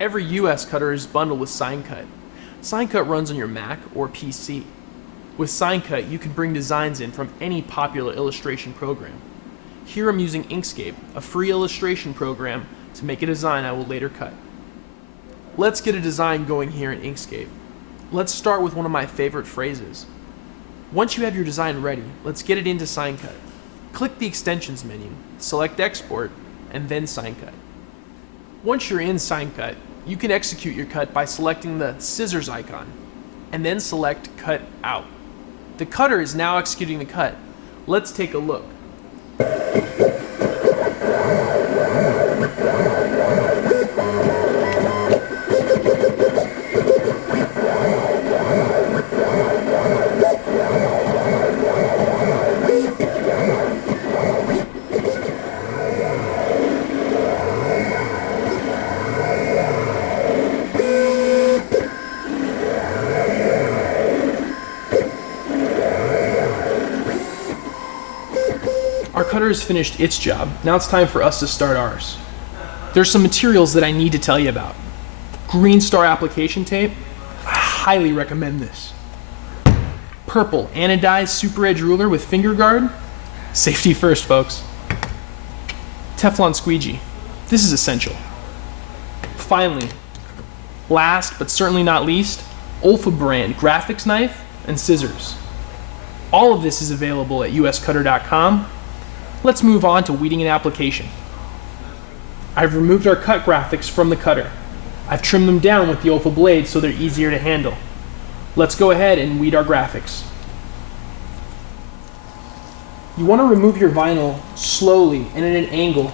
Every USCutter is bundled with SignCut. SignCut runs on your Mac or PC. With SignCut, you can bring designs in from any popular illustration program. Here I'm using Inkscape, a free illustration program, to make a design I will later cut. Let's get a design going here in Inkscape. Let's start with one of my favorite phrases. Once you have your design ready, let's get it into SignCut. Click the Extensions menu, select Export, and then SignCut. Once you're in SignCut, you can execute your cut by selecting the scissors icon, and then select Cut Out. The cutter is now executing the cut. Let's take a look. Our cutter has finished its job. Now it's time for us to start ours. There's some materials that I need to tell you about. Green Star application tape. I highly recommend this. Purple anodized super edge ruler with finger guard. Safety first, folks. Teflon squeegee. This is essential. Finally, last but certainly not least, Olfa brand graphics knife and scissors. All of this is available at USCutter.com. Let's move on to weeding an application. I've removed our cut graphics from the cutter. I've trimmed them down with the Olfa blade so they're easier to handle. Let's go ahead and weed our graphics. You want to remove your vinyl slowly and at an angle.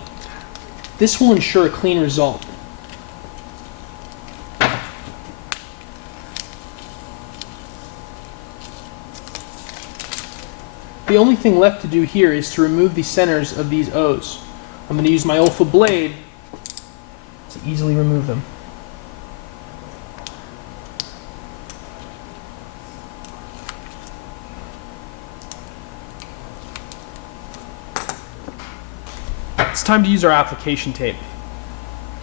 This will ensure a clean result. The only thing left to do here is to remove the centers of these O's. I'm going to use my Olfa blade to easily remove them. It's time to use our application tape.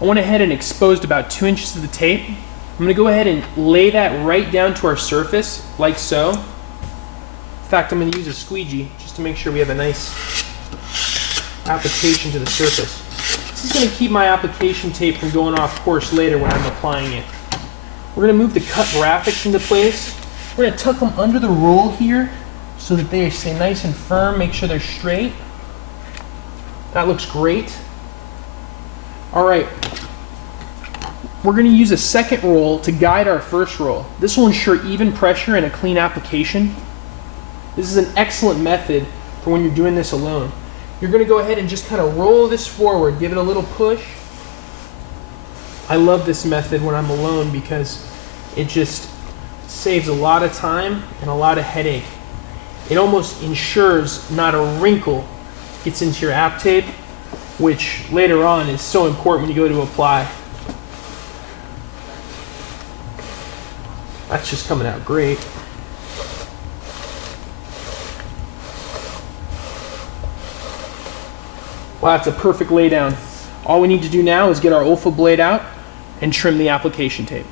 I went ahead and exposed about 2 inches of the tape. I'm going to go ahead and lay that right down to our surface, like so. In fact, I'm going to use a squeegee just to make sure we have a nice application to the surface. This is going to keep my application tape from going off course later when I'm applying it. We're going to move the cut graphics into place. We're going to tuck them under the roll here so that they stay nice and firm, make sure they're straight. That looks great. All right. We're going to use a second roll to guide our first roll. This will ensure even pressure and a clean application. This is an excellent method for when you're doing this alone. You're going to go ahead and just kind of roll this forward, give it a little push. I love this method when I'm alone because it just saves a lot of time and a lot of headache. It almost ensures not a wrinkle gets into your app tape, which later on is so important when you go to apply. That's just coming out great. Wow, that's a perfect laydown. All we need to do now is get our Olfa blade out and trim the application tape.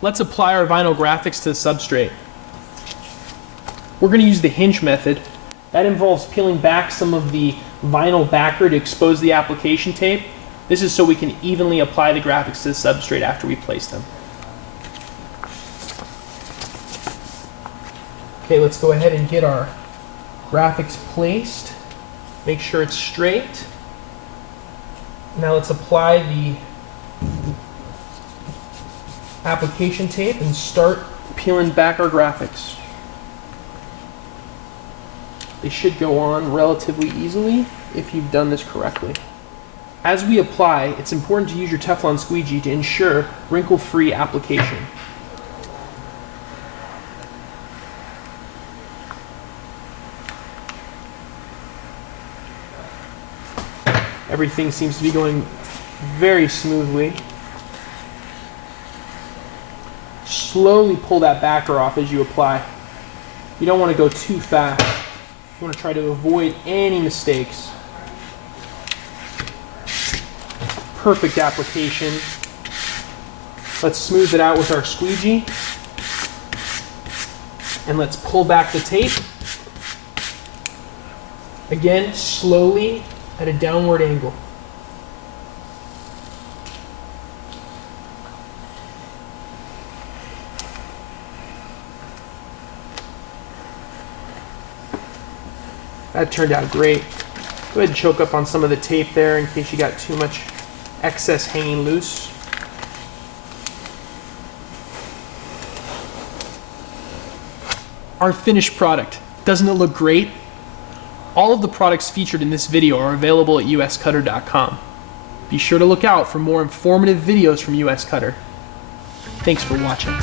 Let's apply our vinyl graphics to the substrate. We're going to use the hinge method. That involves peeling back some of the vinyl backer to expose the application tape. This is so we can evenly apply the graphics to the substrate after we place them. Okay, let's go ahead and get our graphics placed. Make sure it's straight. Now let's apply the application tape and start peeling back our graphics. They should go on relatively easily if you've done this correctly. As we apply, it's important to use your Teflon squeegee to ensure wrinkle-free application. Everything seems to be going very smoothly. Slowly pull that backer off as you apply. You don't want to go too fast. You want to try to avoid any mistakes. Perfect application. Let's smooth it out with our squeegee. And let's pull back the tape. Again, slowly at a downward angle. That turned out great. Go ahead and choke up on some of the tape there in case you got too much excess hanging loose. Our finished product. Doesn't it look great? All of the products featured in this video are available at USCutter.com. Be sure to look out for more informative videos from USCutter. Thanks for watching.